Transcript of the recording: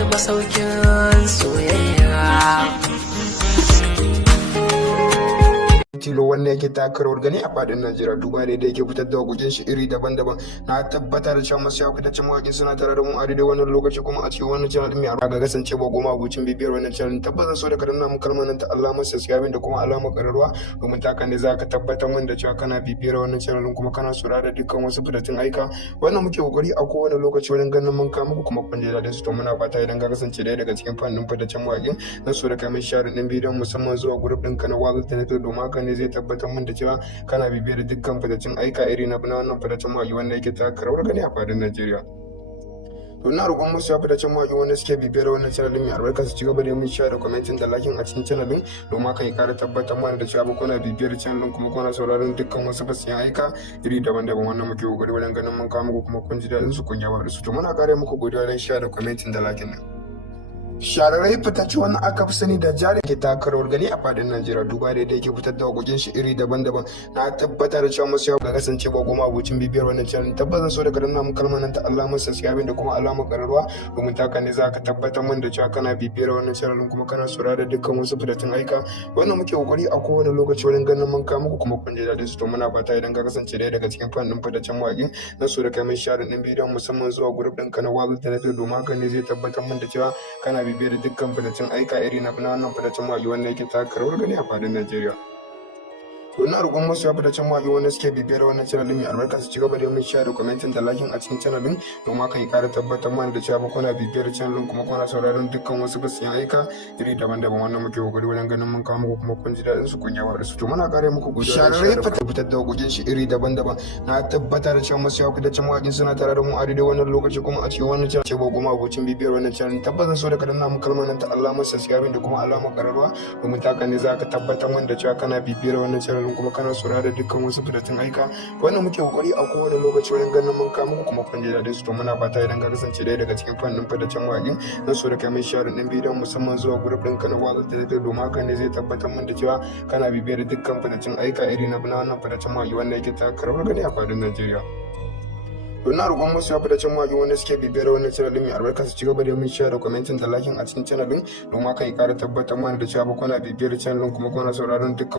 wani masaukin soyayya. Tilo wanda yake taka rawar gani a fadin Najeriya duba da yake fitar da wakokin shi iri daban-daban. Na tabbatar da cewa masu fitaccen mawaƙi suna tare da mu a daidai wannan lokaci kuma a cikin wannan channel mai arba ga kasance ba goma abucin bibiyar wannan channel tabbata so da ka danna mun kalmar nan ta alamar subscribe da kuma alamar ƙararrawa domin ta ne za ka tabbatar min da cewa kana bibiyar wannan channel kuma kana saurara da dukkan wasu fitattun aika wannan muke kokari a kowane lokaci wajen ganin mun kawo muku kuma kun ji daɗin su to muna fata idan ka kasance ɗaya daga cikin fannin fitaccen mawaƙin na so da kai mai share ɗin bidiyon musamman zuwa group ɗinka na waƙar da na domin haka ne zai tabbatar min da cewa kana bibiyar dukkan fitaccen aika iri na wannan fitaccen mawaƙi wanda yake taka rawar gani a fadin Najeriya. To ina roƙon musu fitaccen mawaƙi wanda suke bibiyar wannan channel mai albarka su ci gaba da yin share da commenting da liking a cikin channel din domin haka ya kara tabbatar mana da cewa kuna bibiyar channel din kuma kuna sauraron dukkan wasu fasiyan aika iri daban-daban wannan muke kokari wajen ganin mun kawo muku kuma kun ji daɗin su kun yaba da su to muna kare muku godiya don share da commenting da liking din. Shararrai fitacce wannan aka fi sani da Jari ke taka rawar gani a fadin Najeriya duba da yake fitar da wakokin shi iri daban-daban. Na tabbatar da cewa masu yawa ga kasance ba goma abucin bibiyar wannan channel tabbata so da ka danna mun kalmar nan ta alamar subscribe da kuma alamar ƙararrawa domin taka ne za ka tabbatar min da cewa kana bibiyar wannan channel kuma kana saurara da dukkan wasu fitattun aika wannan muke kokari a kowane lokaci wajen ganin mun kawo muku kuma kun ji daɗin su to muna fata idan ka kasance ɗaya daga cikin fannin fitaccen mawaƙi na so da kai mai share ɗin bidiyon musamman zuwa group ɗinka na waƙar da na domin haka ne zai tabbatar min da cewa kana bibiyar dukkan fitaccen aika iri na wannan fitaccen mawaƙi wanda yake taka rawar gani a fadin Najeriya. Ina roƙon masu fitaccen mawaƙi wanda suke bibiyar wannan channel mai albarka su ci gaba da yin share da commenting da liking a cikin channel din domin haka ya ƙara tabbatar mana da cewa kuna bibiyar channel kuma kuna sauraron dukkan wasu fasiyan aika iri daban-daban wannan muke kokari wajen ganin mun kawo muku kuma kun ji daɗin su kun yawa da su to muna ƙara muku godiya shararrai fitar da wakokin shi iri daban-daban. Na tabbatar da cewa masu fitaccen mawaƙi suna tare da mu a daidai wannan lokaci kuma a cikin wannan channel ce ba goma abocin bibiyar wannan channel tabbata so da ka danna mun kalmar nan ta alamar subscribe da kuma alamar ƙararrawa domin ta ne za ka tabbatar min da cewa kana bibiyar wannan channel kuma kana saurara da dukkan wasu fitattun aika wannan muke kokari a kowane lokaci wajen ganin mun kawo muku kuma kun ji daɗin su to muna fata idan ka kasance ɗaya daga cikin fannin fitaccen mawaƙin na so da kai mai share ɗin bidiyon musamman zuwa group ɗinka na waƙar da ta domin haka ne zai tabbatar min da cewa kana bibiyar dukkan fitaccen aika iri na wannan fitaccen mawaƙi wanda yake taka rawar gani a fadin Najeriya. Ina roƙon masu fitaccen mawaƙi wanda suke bibiyar wannan channel mai albarka su ci gaba da yin share da commenting da liking a cikin channel din domin haka ya ƙara tabbatar mana da cewa kuna bibiyar channel kuma kuna sauraron dukkan